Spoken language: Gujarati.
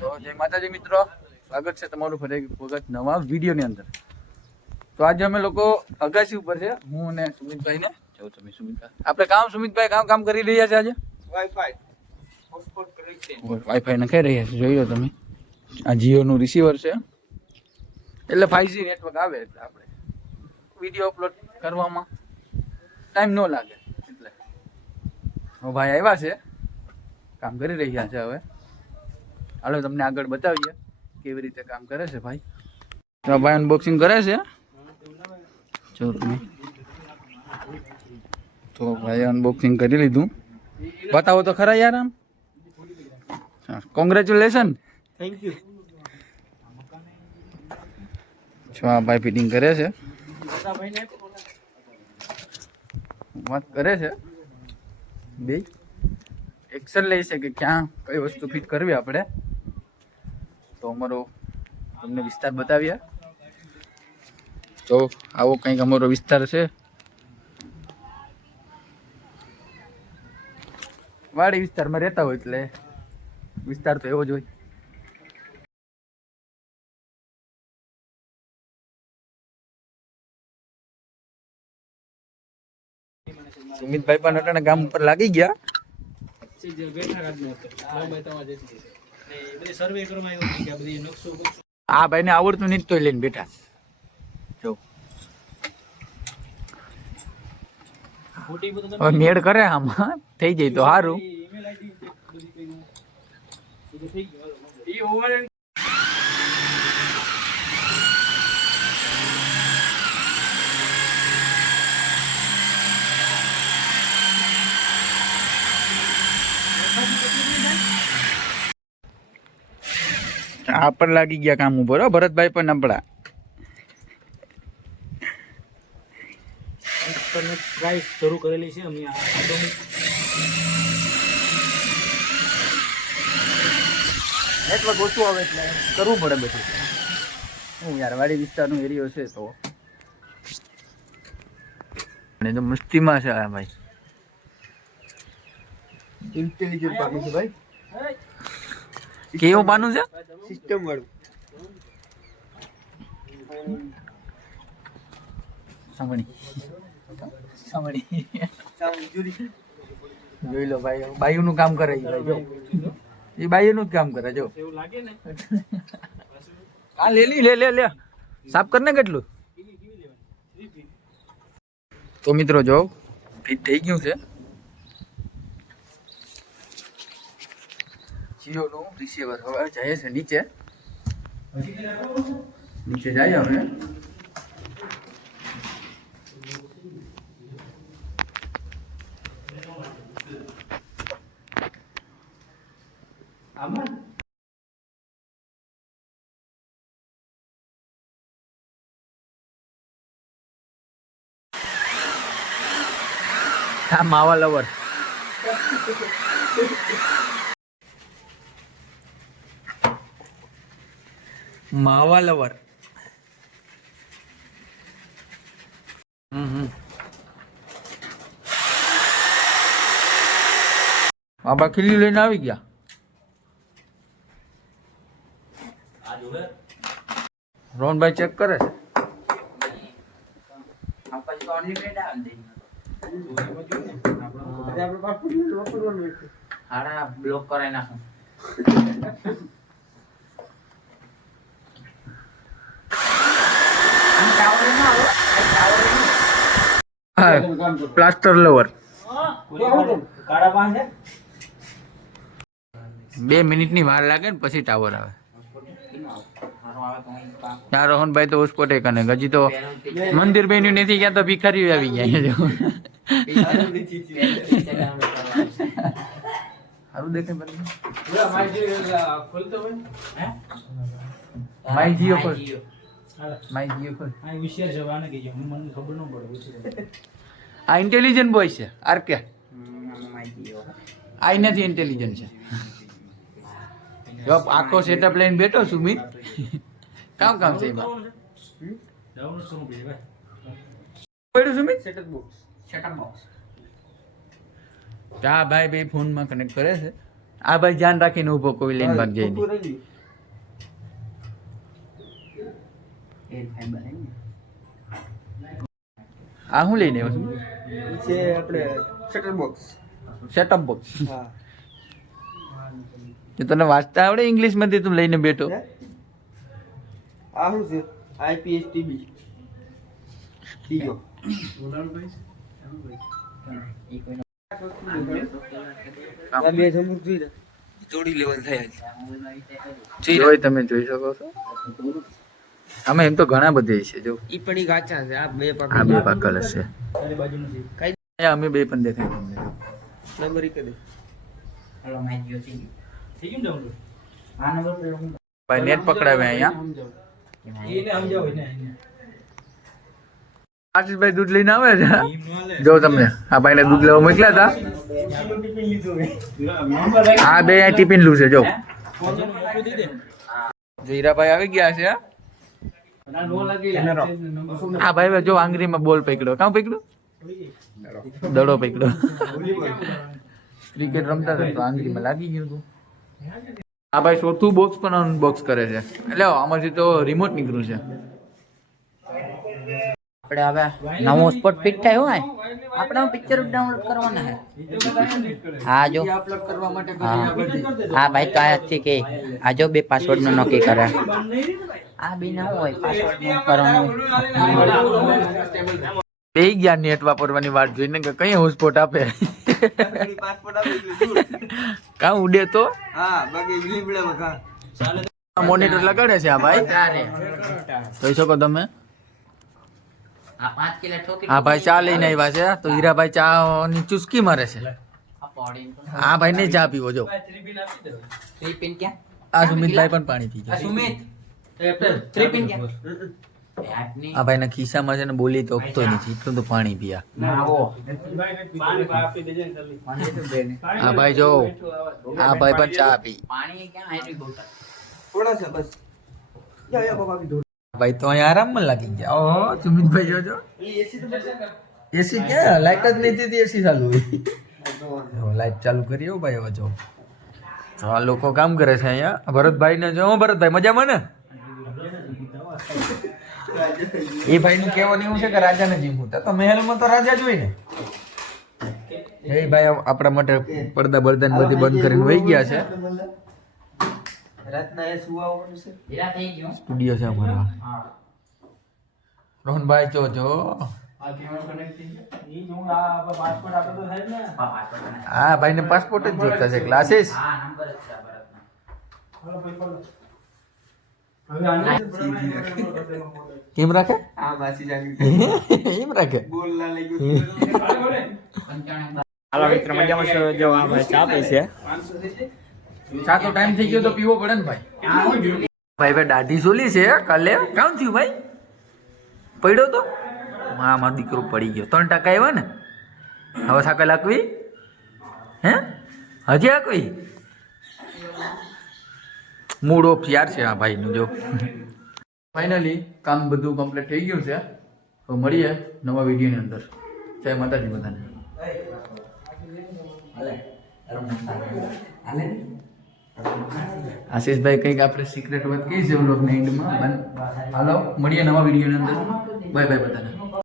તો જય માતાજી મિત્રો, સ્વાગત છે તમારું ફરી એક વખત નવા વિડીયોની અંદર. તો આજે અમે લોકો અગાસી ઉપર છે, હું અને સુમિતભાઈ ને જો તમે સુમિતભાઈ આપણે સુમિતભાઈ કામ કરી રહ્યા છે. આજે વાઈફાઈ નખાઈ રહ્યા છે. જોઈ લો તમે, આ જીઓ નું રિસીવર છે, એટલે 5G નેટવર્ક આવે એટલે આપણે વિડીયો અપલોડ કરવામાં ટાઈમ ન લાગે. એટલે ભાઈ આવ્યા છે, કામ કરી રહ્યા છે. હવે હાલો તમને આગળ બતાવીએ કેવી રીતે કામ કરે છે ભાઈ. તો ભાઈ અનબોક્સિંગ કરે છે, જો તમે. તો ભાઈ અનબોક્સિંગ કરી લીધું. બતાવો તો ખરા યાર. આમ કોંગ્રેચ્યુલેશન, થેન્ક યુ. જો આ ભાઈ ફિટિંગ કરે છે, વાત કરે છે. બે એક્શન લે છે કે ક્યાં કઈ વસ્તુ ફિટ કરવી આપણે. તો અમારો તમને વિસ્તાર બતાવીએ. તો આવો કંઈક અમારો વિસ્તાર છે. વાડી વિસ્તારમાં રહેતા હોય એટલે વિસ્તાર તો એવો જ હોય. સુમિતભાઈ પણ અટાણે ગામ ઉપર લાગી ગયા. આ ભાઈ ને આવડતું નથી તો લઈને બેઠા. જો મેળ કરે આમાં થઈ જાય તો સારું. આ પણ લાગી ગયા કામ ઉપર. ભરતભાઈ પણ નબળા. ટ્રાય શરૂ કરેલી છે અમે. નેટવર્ક ઓછું આવે એટલે કરવું પડે બધું. હું યાર વાડી વિસ્તારનો એરિયો છે તો મસ્તીમાં છે આ ભાઈ. ઇન્ટેલિજન્ટ પાકી છે ભાઈ. કેવું પાનું છે? સિસ્ટમ વાળું. જોઈ લો ભાઈ, બાયુ નું કામ કરે એ બાયુ નું જ કામ કરે. જો હા લે સાફ કરને કેટલું. તો મિત્રો જો ફિટ થઈ ગયું છે. જીઓ નું રિસીવર હવે જાય છે નીચે જાય. હવે આ માવા લવર બાબા ખીલી લઈને આવી ગયા. રોહનભાઈ ચેક કરે છે. બ્લોક કરાવી નાખો. પ્લાસ્ટર લવર 2 મિનિટની વાર લાગે ને પછી ટાવર આવે. ત્યાં રોહનભાઈ તો હોસ્પોટે કને હજી તો મંદિર બન્યું નથી, ક્યાં તો ભિખારીઓ આવી ગયા. સારું દેખાય. માય જીઓ ખોલ. આ ઇન્ટેલિજન્ટ બોય છે. આર કે આ નથી ઇન્ટેલિજન્ટ છે. આખો સેટઅપ લઈને બેઠો સુમિત. કામ છે એમાં. Sumit setup box. હા ભાઈ બે ફોનમાં કનેક્ટ કરે છે. આ ભાઈ ધ્યાન રાખીને ઊભો, કોઈ લઈને ભાગ જાય નહીં. આ હું લઈને આવ્યો છું? છે આપણે શટર બોક્સ. Setup box. હા. તને વાંચતા આવડે ઇંગ્લિશ માંથી તું લઈને બેઠો? આ શું છે? IPS TB. ટીઓ. આ બે જમુક જોઈ લે. જોડી લેવલ થયા છે. જોઈ તમે જોઈ શકો છો. આમાં એમ તો ઘણા બધા છે જો. ઈ પણ ઈ ગાચા છે. આ બે આ બે પાકલ છે. તારી બાજુનું છે. કઈ અમે બે પણ દેખાય તમને જો. નંબર ઈ કરે. હાલો મેચ ગયો થઈ ગયું. થઈ ગયું ડાઉનલોડ. આ નંબર પર ભાઈ નેટ પકડાવે અહીંયા. એને સમજાવો ને. આશીષભાઈ દૂધ લઈને આવે છે. જો તમને આ ભાઈને દૂધ લેવા મોકલ્યા હતા. આ બે અહીંયા ટિફિન લું છે જો. હીરાભાઈ આવી ગયા છે. હા ભાઈ જો આંગળીમાં બોલ પકડ્યો. કાં પકડ્યો? દડો પકડ્યો. ક્રિકેટ રમતા હતા તો આંગળીમાં લાગી ગયું હતું. આ ભાઈ ચોથું બોક્સ પણ અનબોક્સ કરે છે. એટલે આમાંથી તો રિમોટ નીકળ્યું છે. આપણે હવે નવો સ્પોટ ફિટ થાય હોય આપણે પિક્ચર ડાઉનલોડ કરવાના હે. હા જો અપલોડ કરવા માટે હા ભાઈ તો આ છે કે આ જો બે પાસવર્ડ નો નક્કી કરે. આ બી ના હોય પાસવર્ડ કરવાનું. બે ગયા નેટ વાપરવાની વાત જોઈને કે કઈ હોસ્પોટ આપે. પાસપોર્ટ આપી દીધું. કાં ઉડે તો હા બાકી લીમડા વખા. મોનિટર લગાડે છે આ ભાઈ. જોઈ શકો તમે. આ 5 કિલો ઠોકી આ ભાઈ ચા લઈને આવ્યા છે તો હીરાભાઈ ચા ની ચુસ્કી મારે છે. આ પોડી આ ભાઈ ને ચા પીવો જો. 3 પિન ક્યાં? આ સુમિતભાઈ પણ પાણી પી આ જાય. સુમિત 3 પિન ક્યાં? આટની આ ભાઈ ના ખિસ્સામાં છે ને બોલી તો આપતો નથી એટલું તો પાણી પીયા. ના ઓ આ ભાઈ જો આ ભાઈ પણ ચા પી. પાણી ક્યાં આયરી બોટલ? થોડા છે બસ. યા બાબા કીધું. ભાઈ તો અહીંયા આરામમાં લાગી ગયા. ઓહો સુમિતભાઈ જોજો. એસી તો બસ. એસી ક્યાં લાઈટ જ નહીં થતી એસી ચાલુ હોય. લાઈટ ચાલુ કરી હો ભાઈ હવે જો. તો આ લોકો કામ કરે છે અહીંયા. ભરતભાઈ ને જો ભરતભાઈ મજામાં ને? એ ભાઈ નું કહેવાનું એવું છે કે રાજા ને જીમ હતા તો મહેલમાં તો રાજા જ હોય ને. એ ભાઈ આપણા માટે પડદા બળદા ને બધી બંધ કરીને વહી ગયા છે. રાતના એ સુવાનું છે. હીરા થઈ ગયો. સ્ટુડિયો છે અમારો. હા રોહનભાઈ જો જો હા ભાઈ ને પાસપોર્ટ જ જોતા છે. ક્લાસીસ હા નંબર જ છે ભરતનો. કેમ રાખે? આ માસી જાગી. એમ રાખે. બોલ ના લઈ ગયો. 95 હાલો મિત્ર મજામાં છો? જો આ ભાઈ ચા પી છે. ચા તો ટાઈમ થઈ ગયો તો પીવો પડે ને ભાઈ. ભાઈ ભાઈ દાઢી સોલી છે કાલે. કામ થયું ભાઈ? પડ્યો તો હા મારો દીકરો પડી ગયો. 3% આવ્યા ને. હવે સાકલ હાકવી હે? હજી હાકવી? મૂડ ઓફ યાર છે આ ભાઈનું જો. ફાઇનલી કામ બધું કમ્પ્લીટ થઈ ગયું છે. તો મળીએ નવા વિડીયોની અંદર. જય માતાજી બધાને. આશીષભાઈ કંઈક આપણે સિક્રેટ વાત કહી છે વ્લોગના એન્ડમાં. હાલો મળીએ નવા વિડીયોની અંદર. બાય બાય બધાને.